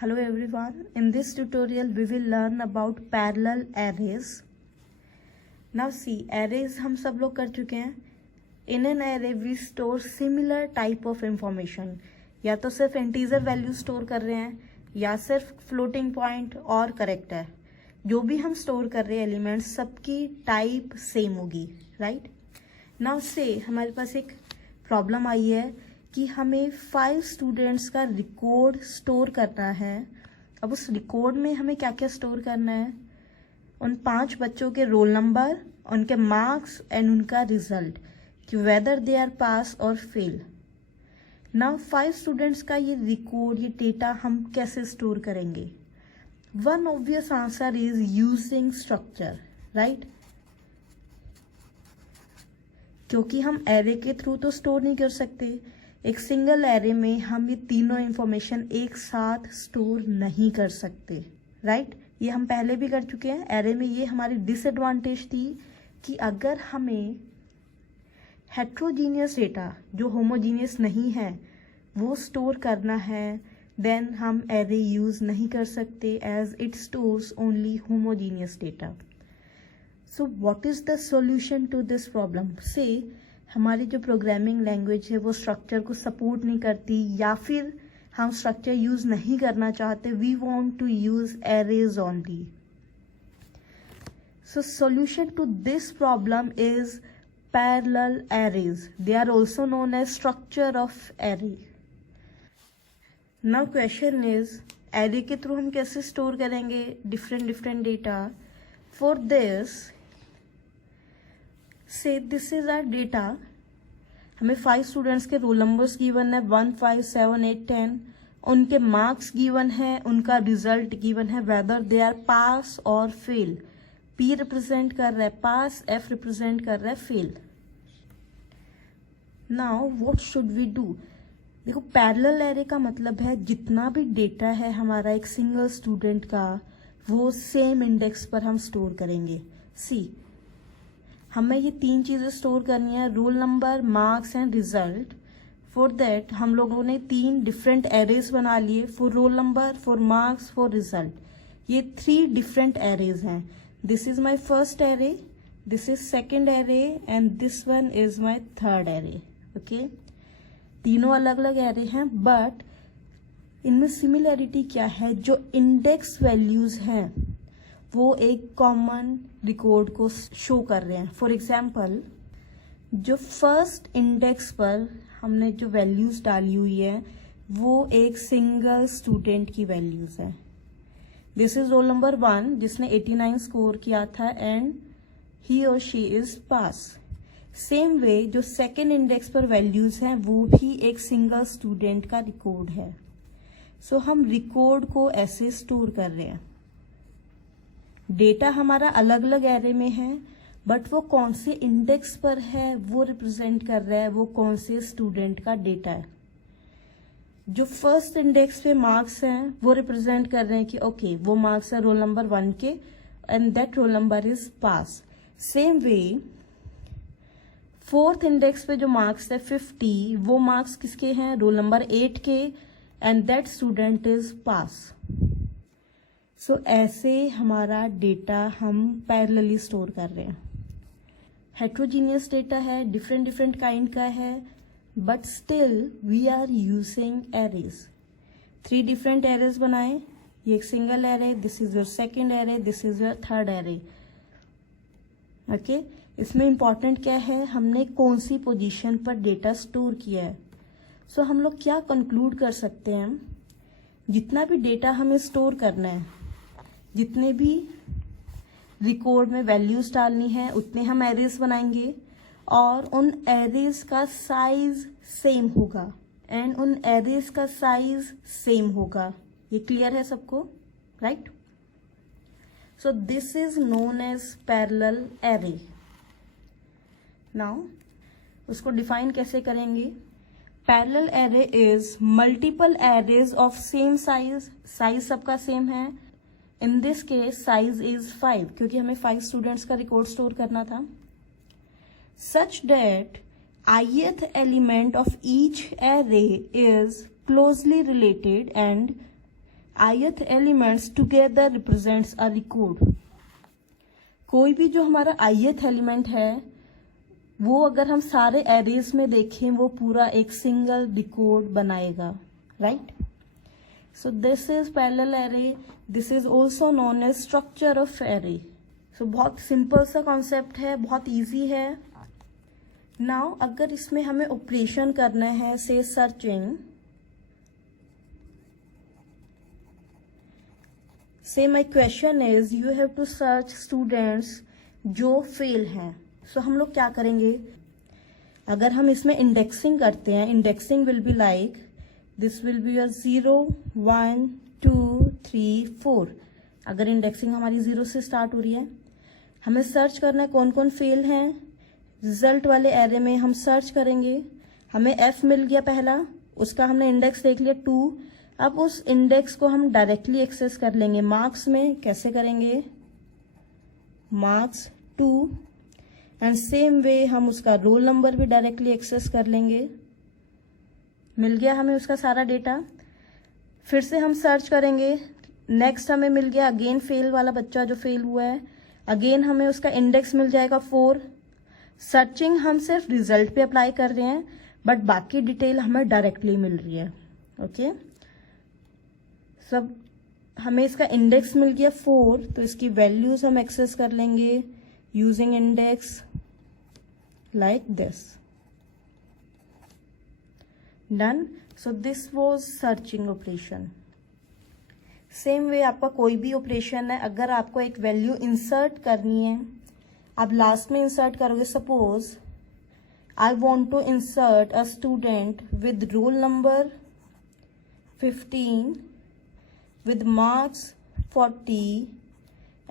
Hello everyone, in this tutorial we will learn about parallel arrays. Now see, arrays हम सब लोग कर चुके हैं. In an array we store similar type of information. या तो सिर्फ इंटीजर वैल्यू स्टोर कर रहे हैं या सिर्फ फ्लोटिंग पॉइंट और करेक्टर. जो भी हम स्टोर कर रहे हैं एलिमेंट्स सबकी टाइप सेम होगी, राइट. नाउ से हमारे पास एक प्रॉब्लम आई है कि हमें 5 स्टूडेंट्स का रिकॉर्ड स्टोर करना है. अब उस रिकॉर्ड में हमें क्या क्या स्टोर करना है? उन 5 बच्चों के रोल नंबर, उनके मार्क्स एंड उनका रिजल्ट, कि वेदर दे आर पास और फेल. नाउ 5 स्टूडेंट्स का ये रिकॉर्ड, ये डेटा हम कैसे स्टोर करेंगे? One obvious answer is using structure, right. क्योंकि हम एरे के थ्रू तो स्टोर नहीं कर सकते. एक सिंगल एरे में हम ये तीनों इंफॉर्मेशन एक साथ स्टोर नहीं कर सकते, राइट. ये हम पहले भी कर चुके हैं. एरे में ये हमारी डिसएडवांटेज थी कि अगर हमें हेट्रोजीनियस डेटा जो होमोजीनियस नहीं है वो स्टोर करना है, देन हम एरे यूज नहीं कर सकते as it stores only homogeneous data. So what is the solution to this problem? So हमारी जो प्रोग्रामिंग लैंग्वेज है वो स्ट्रक्चर को सपोर्ट नहीं करती, या फिर हम स्ट्रक्चर यूज नहीं करना चाहते. We want to use arrays only. So solution to this problem is parallel arrays. They are also known as structure of array. Now question is, array के थ्रू हम कैसे स्टोर करेंगे different data? For this, say this is our data. हमें 5 students के roll numbers given है 1, 5, 7, 8, 10. उनके marks given है, उनका रिजल्ट गिवन है, वेदर दे आर पास और फेल. P रिप्रेजेंट कर रहा है पास, F रिप्रेजेंट कर रहा है fail. Now what should we do? देखो, पैरेलल एरे का मतलब है जितना भी डेटा है हमारा एक सिंगल स्टूडेंट का वो सेम इंडेक्स पर हम स्टोर करेंगे. सी, हमें ये 3 चीजें स्टोर करनी है, roll number, marks and result. For that हम लोगों ने 3 डिफरेंट एरेज बना लिए, for roll number, for marks, for result. ये 3 डिफरेंट एरेज हैं. This is my first array, this is second array and this one is my third array. Okay, तीनों अलग अलग array हैं, but इनमें सिमिलैरिटी क्या है? जो इंडेक्स वैल्यूज हैं वो एक कॉमन रिकॉर्ड को शो कर रहे हैं. फॉर एग्जाम्पल, जो फर्स्ट इंडेक्स पर हमने जो वैल्यूज डाली हुई है वो एक सिंगल स्टूडेंट की वैल्यूज है. दिस इज रोल नंबर 1 जिसने 89 स्कोर किया था एंड ही और she is pass. Same way जो सेकेंड इंडेक्स पर वैल्यूज हैं वो भी एक सिंगल स्टूडेंट का रिकॉर्ड है. सो हम रिकॉर्ड को ऐसे स्टोर कर रहे हैं. डेटा हमारा अलग अलग एरे में है, बट वो कौन से इंडेक्स पर है वो रिप्रेजेंट कर रहा है वो कौन से स्टूडेंट का डेटा है. जो फर्स्ट इंडेक्स पे मार्क्स हैं वो रिप्रेजेंट कर रहे हैं कि ओके वो मार्क्स है रोल नंबर 1 के and that roll number is pass. Same way fourth index पे जो मार्क्स है 50, वो मार्क्स किसके हैं? रोल नंबर 8 के and that student is pass. So ऐसे हमारा डेटा हम पैरेलली स्टोर कर रहे हैं. हेट्रोजीनियस डेटा है, डिफरेंट काइंड का है, but still we are using arrays. 3 different arrays बनाए. ये एक single array, this is your second array, this is your third array. Okay? इसमें important क्या है? हमने कौन सी पोजीशन पर डेटा स्टोर किया है. सो हम लोग क्या कंक्लूड कर सकते हैं? जितना भी डेटा हमें स्टोर करना है, जितने भी रिकॉर्ड में वैल्यूज डालनी है उतने हम एरेज बनाएंगे और उन एरेज का साइज सेम होगा एंड उन एरेज का साइज सेम होगा. ये क्लियर है सबको, right? So this is known as parallel array. Now उसको डिफाइन कैसे करेंगे? Parallel array is multiple arrays of same size. Size सबका सेम है. In this case size is 5 क्योंकि हमें 5 स्टूडेंट्स का रिकॉर्ड स्टोर करना था. such that ith element of each array is closely related and ith elements together represents a record. कोई भी जो हमारा ith एलिमेंट है वो अगर हम सारे एरेज में देखें वो पूरा एक सिंगल रिकॉर्ड बनाएगा, right. So this is parallel array, this is also known as structure of array. सो बहुत सिंपल सा कॉन्सेप्ट है, बहुत इजी है। नाउ अगर इसमें हमें ऑपरेशन करना है, so searching, so my question is you have to search students जो फेल हैं। सो हम लोग क्या करेंगे, अगर हम इसमें इंडेक्सिंग करते हैं, indexing will be like this will be 0 1 2 3 4। अगर इंडेक्सिंग हमारी 0 से स्टार्ट हो रही है, हमें सर्च करना है कौन कौन फेल हैं। रिजल्ट वाले एरे में हम सर्च करेंगे, हमें f मिल गया पहला, उसका हमने इंडेक्स देख लिया 2। अब उस इंडेक्स को हम डायरेक्टली एक्सेस कर लेंगे मार्क्स में। कैसे करेंगे, मार्क्स 2, एंड सेम वे हम उसका रोल नंबर भी डायरेक्टली एक्सेस कर लेंगे। मिल गया हमें उसका सारा डेटा। फिर से हम सर्च करेंगे, नेक्स्ट हमें मिल गया अगेन फेल वाला बच्चा जो फेल हुआ है, अगेन हमें उसका इंडेक्स मिल जाएगा 4। सर्चिंग हम सिर्फ रिजल्ट पे अप्लाई कर रहे हैं, बट बाकी डिटेल हमें डायरेक्टली मिल रही है, ओके। सब हमें इसका इंडेक्स मिल गया 4, तो इसकी वैल्यूज हम एक्सेस कर लेंगे using index like this. Done. So this was searching operation. Same way आपका कोई भी ऑपरेशन है, अगर आपको एक वैल्यू इंसर्ट करनी है, आप लास्ट में इंसर्ट करोगे। Suppose I want to insert a student with roll number 15 with marks 40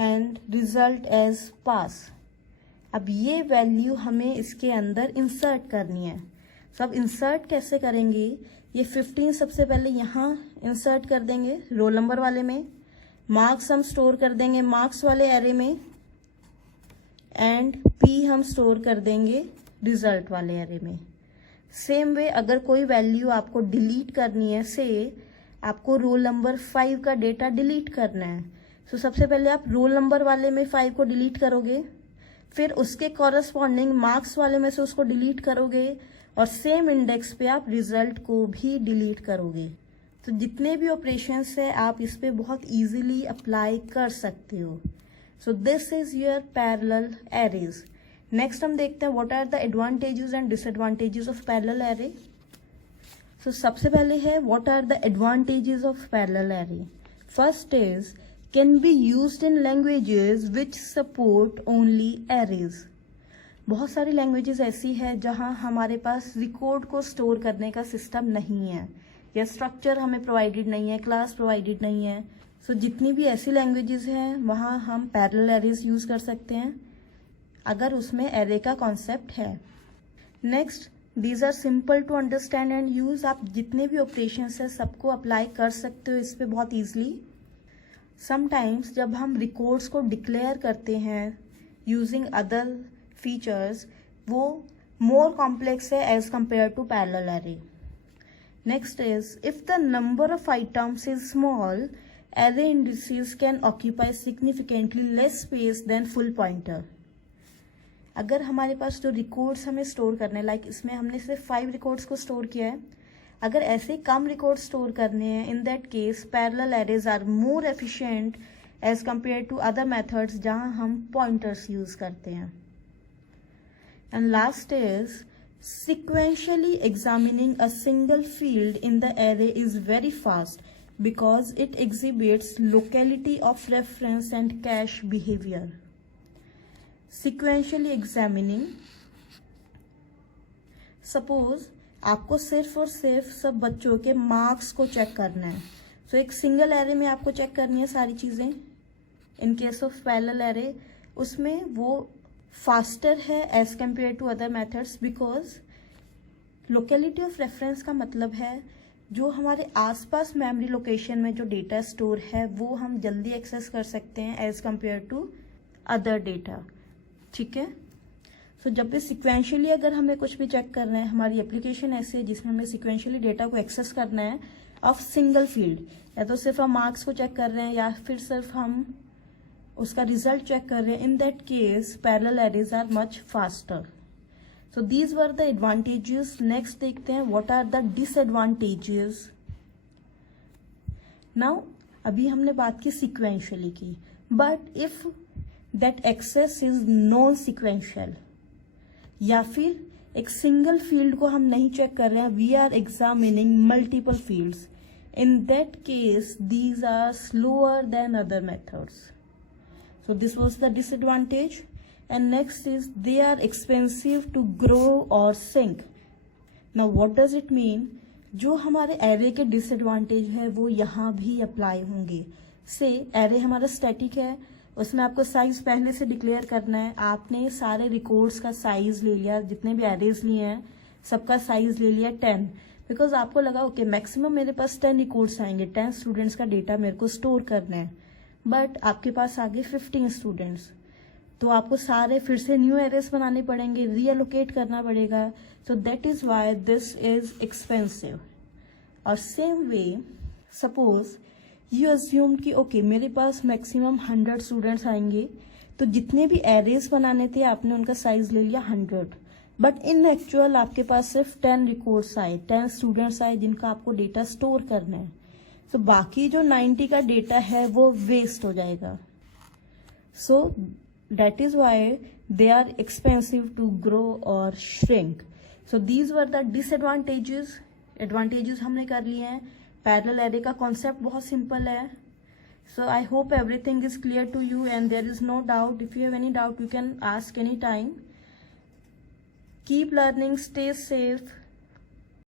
and result as pass। अब ये वैल्यू हमें इसके अंदर इंसर्ट करनी है। सब इंसर्ट कैसे करेंगे, ये 15 सबसे पहले यहाँ इंसर्ट कर देंगे रोल नंबर वाले में, मार्क्स हम स्टोर कर देंगे मार्क्स वाले एरे में, एंड P हम स्टोर कर देंगे रिजल्ट वाले एरे में। सेम वे अगर कोई वैल्यू आपको डिलीट करनी है, से आपको रोल नंबर 5 का डेटा डिलीट करना है, तो सबसे पहले आप रोल नंबर वाले में 5 को डिलीट करोगे, फिर उसके कॉरस्पॉन्डिंग मार्क्स वाले में से उसको डिलीट करोगे, और सेम इंडेक्स पे आप रिजल्ट को भी डिलीट करोगे। तो जितने भी ऑपरेशंस है आप इस पे बहुत इजीली अप्लाई कर सकते हो। So this is your parallel arrays. Next हम देखते हैं what are the advantages and disadvantages of parallel array. So सबसे पहले है what are the advantages of parallel array. First is can be used in languages which support only arrays. बहुत सारी languages ऐसी है जहां हमारे पास रिकॉर्ड को स्टोर करने का सिस्टम नहीं है, या स्ट्रक्चर हमें प्रोवाइडेड नहीं है, क्लास प्रोवाइडेड नहीं है। सो जितनी भी ऐसी लैंग्वेजेस हैं वहां हम पैरेलल एरेज यूज कर सकते हैं अगर उसमें एरे का कॉन्सेप्ट है। Next, these are simple to understand and use. आप जितने भी ऑपरेशंस है सबको अप्लाई कर सकते हो इस पे बहुत ईजिली। समटाइम्स जब हम रिकॉर्ड्स को डिक्लेयर करते हैं यूजिंग अदर फीचर्स, वो मोर कॉम्प्लेक्स है as compare to parallel array. Next is if the number of items is small, array indices can occupy significantly less space than full pointer. अगर हमारे पास जो records हमें store करने, like इसमें हमने सिर्फ 5 रिकॉर्ड्स को स्टोर किया है, अगर ऐसे कम रिकॉर्ड स्टोर करने हैं, in that case parallel arrays are more efficient as compare to other methods जहां हम पॉइंटर्स यूज करते हैं। And last is sequentially examining a single field in the array is very fast because it exhibits locality of reference and cache behavior. Sequentially examining, suppose आपको सिर्फ और सिर्फ सब बच्चों के मार्क्स को चेक करना है, तो एक सिंगल एरे में आपको चेक करनी है सारी चीजें। In case of parallel array उसमें वो फास्टर है as compare to other methods, because locality of reference का मतलब है जो हमारे आसपास मेमोरी लोकेशन में जो डेटा स्टोर है वो हम जल्दी एक्सेस कर सकते हैं as compare to other data. ठीक है, तो जब भी सिक्वेंशियली अगर हमें कुछ भी चेक करना है, हमारी एप्लीकेशन ऐसी है जिसमें हमें सिक्वेंशियली डेटा को एक्सेस करना है, ऑफ सिंगल फील्ड, या तो सिर्फ हम मार्क्स को चेक कर रहे हैं या फिर सिर्फ हम उसका रिजल्ट चेक कर रहे हैं, in that case parallel arrays are much faster. So these were the advantages. Next देखते हैं what are the disadvantages. Now अभी हमने बात की सिक्वेंशियली की, but if that access is non sequential, या फिर एक सिंगल फील्ड को हम नहीं चेक कर रहे हैं, we are examining multiple fields, in that case these are slower than other methods. So this was the disadvantage. And next is they are expensive to grow or shrink. Now what does it mean? जो हमारे array के disadvantage है वो यहाँ भी apply होंगे. से array हमारा स्टैटिक है, उसमें आपको साइज पहले से डिक्लेयर करना है. आपने सारे रिकॉर्ड्स का साइज ले लिया, जितने भी एरेज लिए हैं सबका साइज ले लिया 10, बिकॉज आपको लगा ओके मैक्सिमम मेरे पास 10 रिकॉर्ड्स आएंगे, 10 स्टूडेंट्स का डेटा मेरे को स्टोर करना है. बट आपके पास आगे 15 स्टूडेंट्स, तो आपको सारे फिर से न्यू एरेस बनाने पड़ेंगे, रीअलोकेट करना पड़ेगा. So that is why this is expensive. और same way suppose you assume कि ओके मेरे पास मैक्सिमम 100 स्टूडेंट्स आएंगे, तो जितने भी एरेस बनाने थे आपने उनका साइज ले लिया 100, बट इन एक्चुअल आपके पास सिर्फ 10 रिकॉर्ड्स आए, 10 स्टूडेंट्स आए जिनका आपको डेटा स्टोर करना है. तो बाकी जो 90 का डेटा है वो वेस्ट हो जाएगा. So that is why they are expensive to grow और shrink. So these were the disadvantages. Advantages हमने कर लिए हैं. पैरेलल एरे का कॉन्सेप्ट बहुत सिंपल है. So I hope everything is clear to you and there is no doubt. If you have any doubt you can ask any time. Keep learning, stay safe.